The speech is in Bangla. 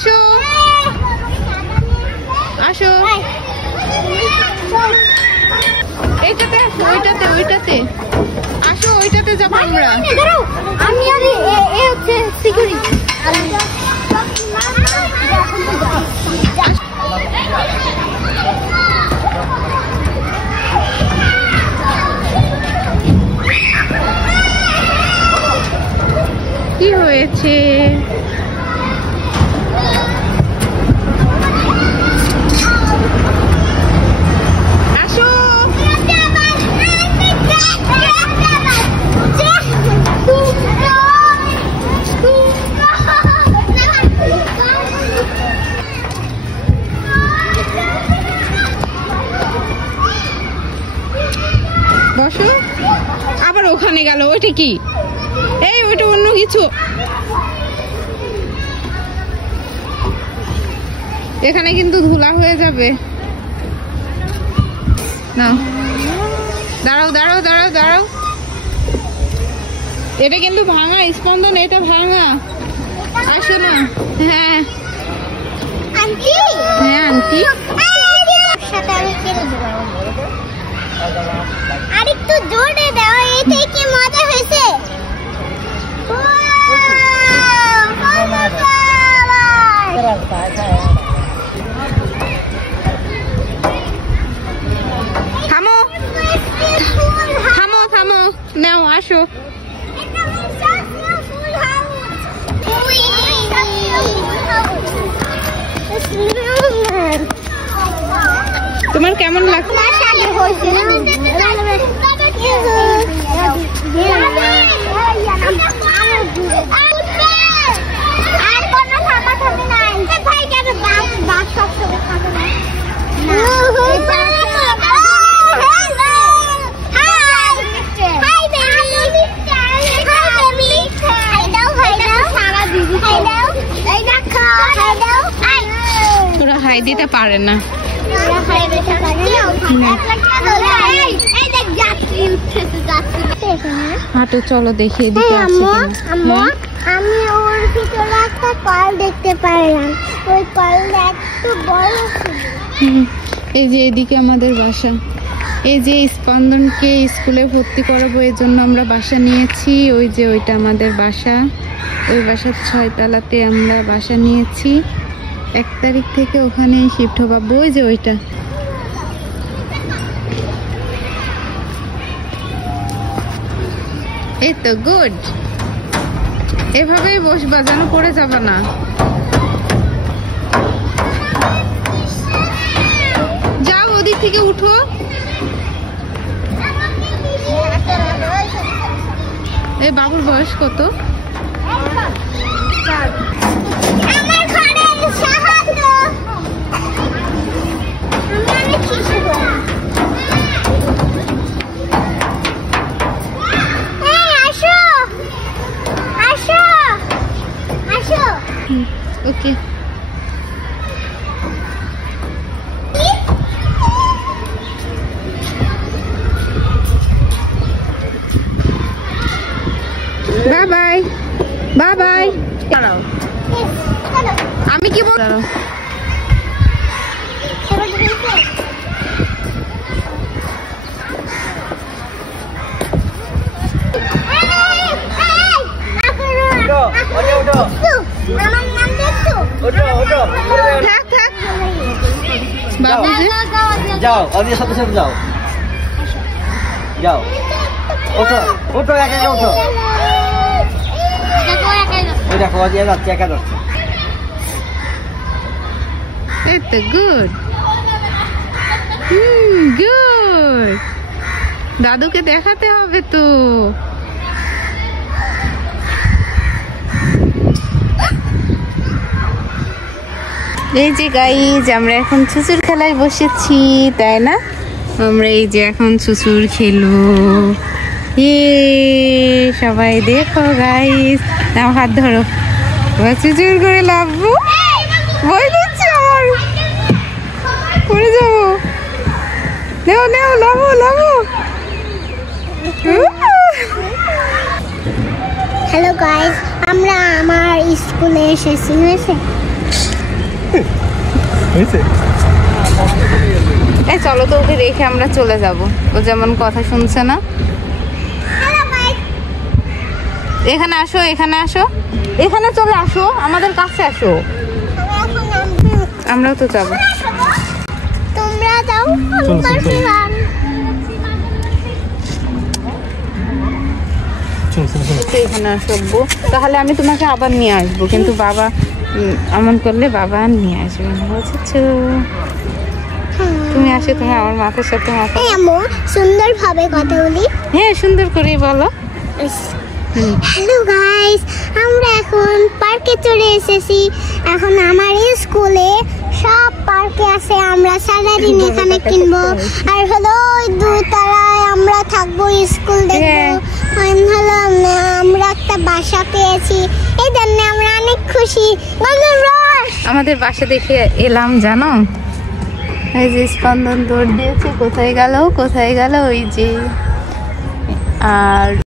আসো আসো, এইটাতে আসো, ওইটাতে ওইটাতে আসো, ওইটাতে যাবো আমরা। আমি হচ্ছে সিকিউরিটি। কি হয়েছে? বসো। আবার ওখানে গেল, ওইটা কি? এই ওইটা অন্য কিছু। এখানে কিন্তু ধুলা হয়ে যাবে। না, দাঁড়াও দাঁড়াও দাঁড়াও দাঁড়াও, এটা কিন্তু ভাঙা স্পন্দন, এটা ভাঙা। আসো না। হ্যাঁ আন্টি, হ্যাঁ আন্টি, আরেকটু জোরে দাও, এটাই কি মজা হয়েছে। থামো থামো থামো, নাও আসো। তোমার কেমন লাগছে? তোরা হাই দিতে পারে না। হাঁটো, চলো দেখি এদিকে আছে কিনা। আমি ওর ভিতরে একটা কল দেখতে পারলাম, ওই কলটা একটু বড় ছিল। এই যে এদিকে আমাদের বাসা। এই যে স্পন্দনকে স্কুলে ভর্তি করাবো, এর জন্য আমরা বাসা নিয়েছি। ওই যে ওইটা আমাদের বাসা, ওই বাসার 6 তলাতে আমরা বাসা নিয়েছি। 1 তারিখ থেকে ওখানে শিফট হবো। ওই যে ওইটা। এই তো গুড। এভাবেই বসবা, যেন পড়ে যাবে না। যাও ওদিক থেকে উঠো। এই বাবুর বয়স কত? ওকে, বাই বাই বাই বাই। দাঁড়াও, আমি কি বল, দাঁড়াও। থাক থাক বাবু, যাও ওদের সাথে সাথে যাও, যাও ওঠো ওঠো, একা একা ওঠো। ওই দেখো ওদিকে যাচ্ছে, একা যাচ্ছে। এই তো গুড, গুড। দাদুকে দেখাতে হবে তো। এই যে গাইজ, আমরা এখন চুচুর খেলায় বসেছি, তাই না? আমরা এই যে এখন চুচুর খেলো। সবাই দেখো গাইজ, নাও হাত ধরো, চুচুর করে লাভবো। ভয় করছে আমার, পড়ে যাবো। নেও নেও, লাভো লাভো। হ্যালো গাইস, আমরা আমার স্কুলে এসেছি, হয়েছে এই চলো তো, ওকে রেখে আমরা চলে যাব। ও যেমন কথা শুনছে না। এখানে আসো, এখানে আসো, এখানে চলে আসো, আমাদের কাছে আসো। আমরাও তো যাবো। তোমরা যাও, এখানে আসবো, তাহলে আমি তোমাকে আবার নিয়ে আসবো, কিন্তু বাবা এমন করলে বাবা আর নিয়ে আসবে না, বুঝেছো? তুমি আসে, তুমি আমার মাথার সাথে মাথা। সুন্দর ভাবে কথা বলি। হ্যাঁ, সুন্দর করে বলো। হ্যালো গাইস, আমরা এখন পার্কে চলে এসেছি। এখন আমার স্কুলে সব পার্কে আছে, আমরা সারাদিন এখানে কিনবো। আর হলো ওই দুতলায় আমরা থাকবো, স্কুল দেখবো। হলো আমরা একটা বাসা পেয়েছি, এই জন্য আমরা অনেক খুশি। আমাদের বাসা দেখে এলাম, জানো? এই যে স্পন্দন দৌড় দিয়েছে, কোথায় গেল কোথায় গেল, ওই যে। আর